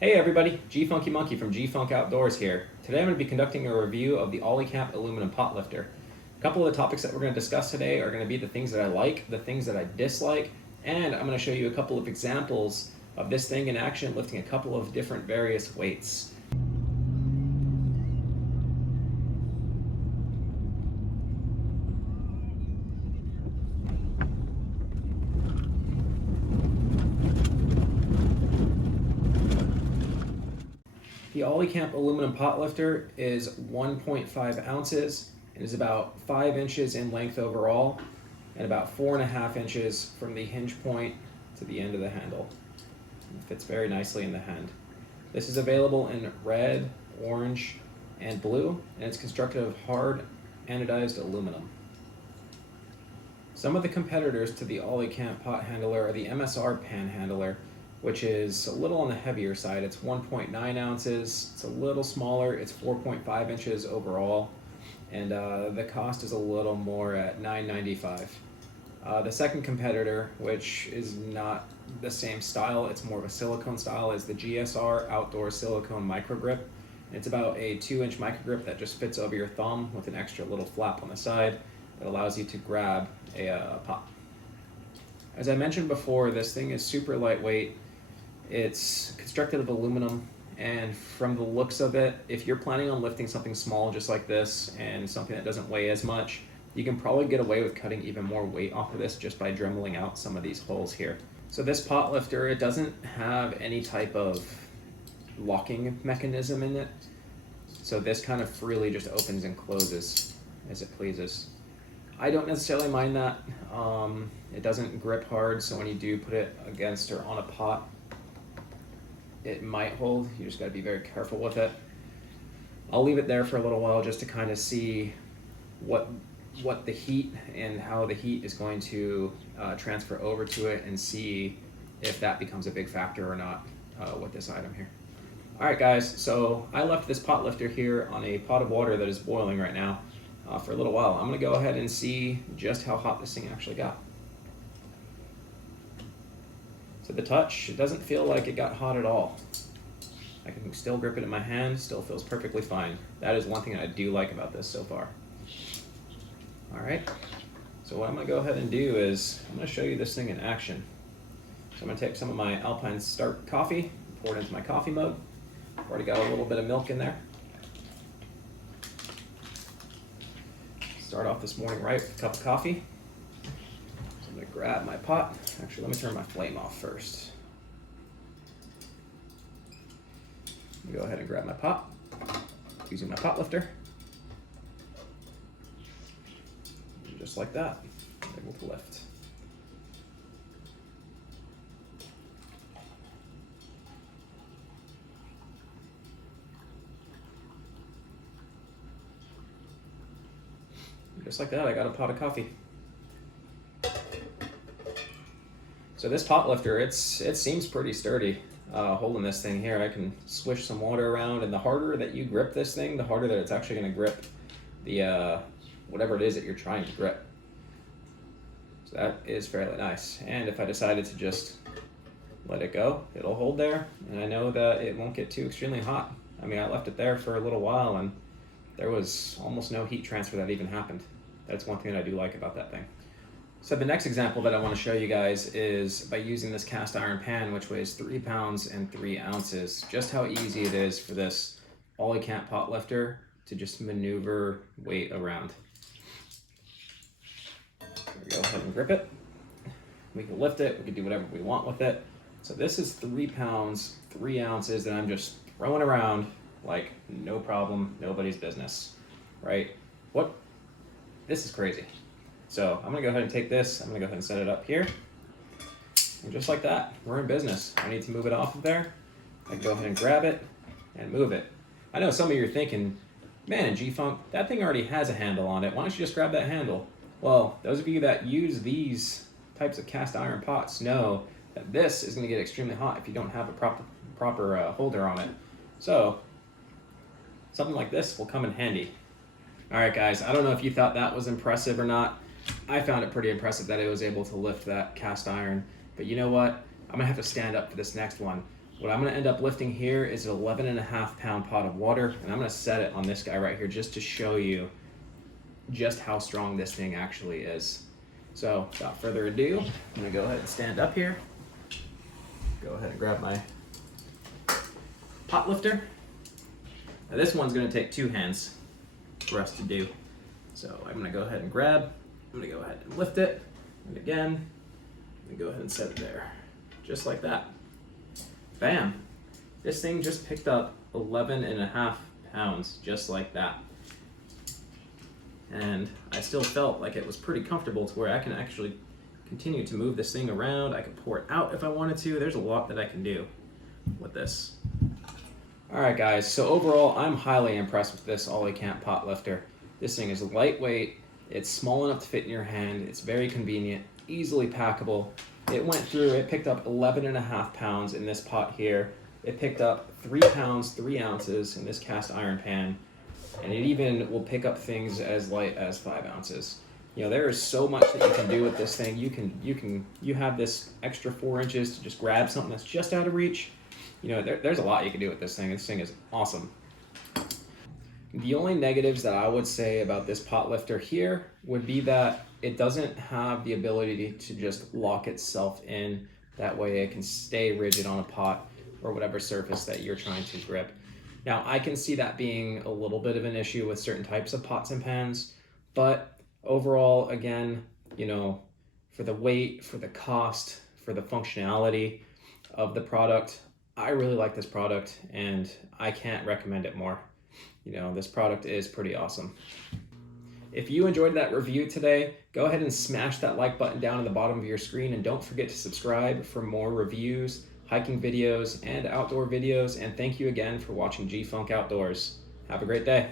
Hey everybody, G-Funky Monkey from GPhunk Outdoors here. Today I'm going to be conducting a review of the OLICAMP Aluminum Pot Lifter. A couple of the topics that we're going to discuss today are going to be the things that I like, the things that I dislike, and I'm going to show you a couple of examples of this thing in action lifting a couple of different various weights. The OLICAMP Aluminum Pot Lifter is 1.5 ounces and is about 5 inches in length overall and about 4.5 inches from the hinge point to the end of the handle. It fits very nicely in the hand. This is available in red, orange, and blue, and it's constructed of hard anodized aluminum. Some of the competitors to the OLICAMP pot handler are the MSR panhandler, which is a little on the heavier side. It's 1.9 ounces, it's a little smaller, it's 4.5 inches overall, and the cost is a little more at $9.95. The second competitor, which is not the same style, it's more of a silicone style, is the GSI Outdoors Silicone Micro Grip. It's about a 2-inch micro grip that just fits over your thumb with an extra little flap on the side that allows you to grab a pot. As I mentioned before, this thing is super lightweight. It's constructed of aluminum, and from the looks of it, if you're planning on lifting something small just like this and something that doesn't weigh as much, you can probably get away with cutting even more weight off of this just by dremeling out some of these holes here. So this pot lifter, it doesn't have any type of locking mechanism in it, so this kind of freely just opens and closes as it pleases. I don't necessarily mind that. It doesn't grip hard, so when you do put it against or on a pot, it might hold. You just got to be very careful with it. I'll leave it there for a little while just to kind of see what the heat and how the heat is going to transfer over to it, and see if that becomes a big factor or not with this item here. Alright guys, so I left this pot lifter here on a pot of water that is boiling right now for a little while. I'm going to go ahead and see just how hot this thing actually got. So the touch, it doesn't feel like it got hot at all. I can still grip it in my hand, still feels perfectly fine. That is one thing I do like about this so far. Alright, so what I'm going to go ahead and do is I'm going to show you this thing in action. So I'm going to take some of my Alpine Start coffee, pour it into my coffee mug. I've already got a little bit of milk in there. Start off this morning right with a cup of coffee. So I'm going to grab my pot. Actually, let me turn my flame off first. I'm going to go ahead and grab my pot using my pot lifter. And just like that, I'm able to lift. And just like that, I got a pot of coffee. So this pot lifter, it seems pretty sturdy. Holding this thing here, I can swish some water around, and the harder that you grip this thing, the harder that it's actually going to grip the whatever it is that you're trying to grip. So that is fairly nice. And if I decided to just let it go, it'll hold there, and I know that it won't get too extremely hot. I mean, I left it there for a little while, and there was almost no heat transfer that even happened. That's one thing that I do like about that thing. So the next example that I want to show you guys is by using this cast iron pan, which weighs 3 pounds and 3 ounces. Just how easy it is for this OLICAMP pot lifter to just maneuver weight around. We go ahead and grip it. We can lift it, we can do whatever we want with it. So this is 3 pounds, 3 ounces that I'm just throwing around like no problem, nobody's business, right? This is crazy. So I'm gonna go ahead and take this, I'm gonna go ahead and set it up here. And just like that, we're in business. I need to move it off of there. I can go ahead and grab it and move it. I know some of you are thinking, man, GPhunk, that thing already has a handle on it. Why don't you just grab that handle? Well, those of you that use these types of cast iron pots know that this is gonna get extremely hot if you don't have a proper holder on it. So something like this will come in handy. All right, guys, I don't know if you thought that was impressive or not. I found it pretty impressive that it was able to lift that cast iron, but you know what? I'm gonna have to stand up for this next one. What I'm gonna end up lifting here is an 11.5 pound pot of water, and I'm gonna set it on this guy right here just to show you just how strong this thing actually is. So without further ado, I'm gonna go ahead and stand up here. Go ahead and grab my pot lifter. Now this one's gonna take 2 hands for us to do. So I'm gonna go ahead and grab, I'm gonna go ahead and lift it, and again, and go ahead and set it there, just like that. Bam! This thing just picked up 11.5 pounds, just like that. And I still felt like it was pretty comfortable to where I can actually continue to move this thing around. I could pour it out if I wanted to. There's a lot that I can do with this. All right, guys, so overall, I'm highly impressed with this OLICAMP pot lifter. This thing is lightweight, it's small enough to fit in your hand, it's very convenient, easily packable. It picked up 11.5 pounds in this pot here. It picked up 3 pounds, 3 ounces in this cast iron pan. And it even will pick up things as light as 5 ounces. You know, there is so much that you can do with this thing. You have this extra 4 inches to just grab something that's just out of reach. You know, there's a lot you can do with this thing. This thing is awesome. The only negatives that I would say about this pot lifter here would be that it doesn't have the ability to just lock itself in. That way it can stay rigid on a pot or whatever surface that you're trying to grip. Now, I can see that being a little bit of an issue with certain types of pots and pans, but overall, again, you know, for the weight, for the cost, for the functionality of the product, I really like this product and I can't recommend it more. You know, this product is pretty awesome. If you enjoyed that review today, go ahead and smash that like button down at the bottom of your screen, and don't forget to subscribe for more reviews, hiking videos, and outdoor videos. And thank you again for watching GPhunk Outdoors. Have a great day.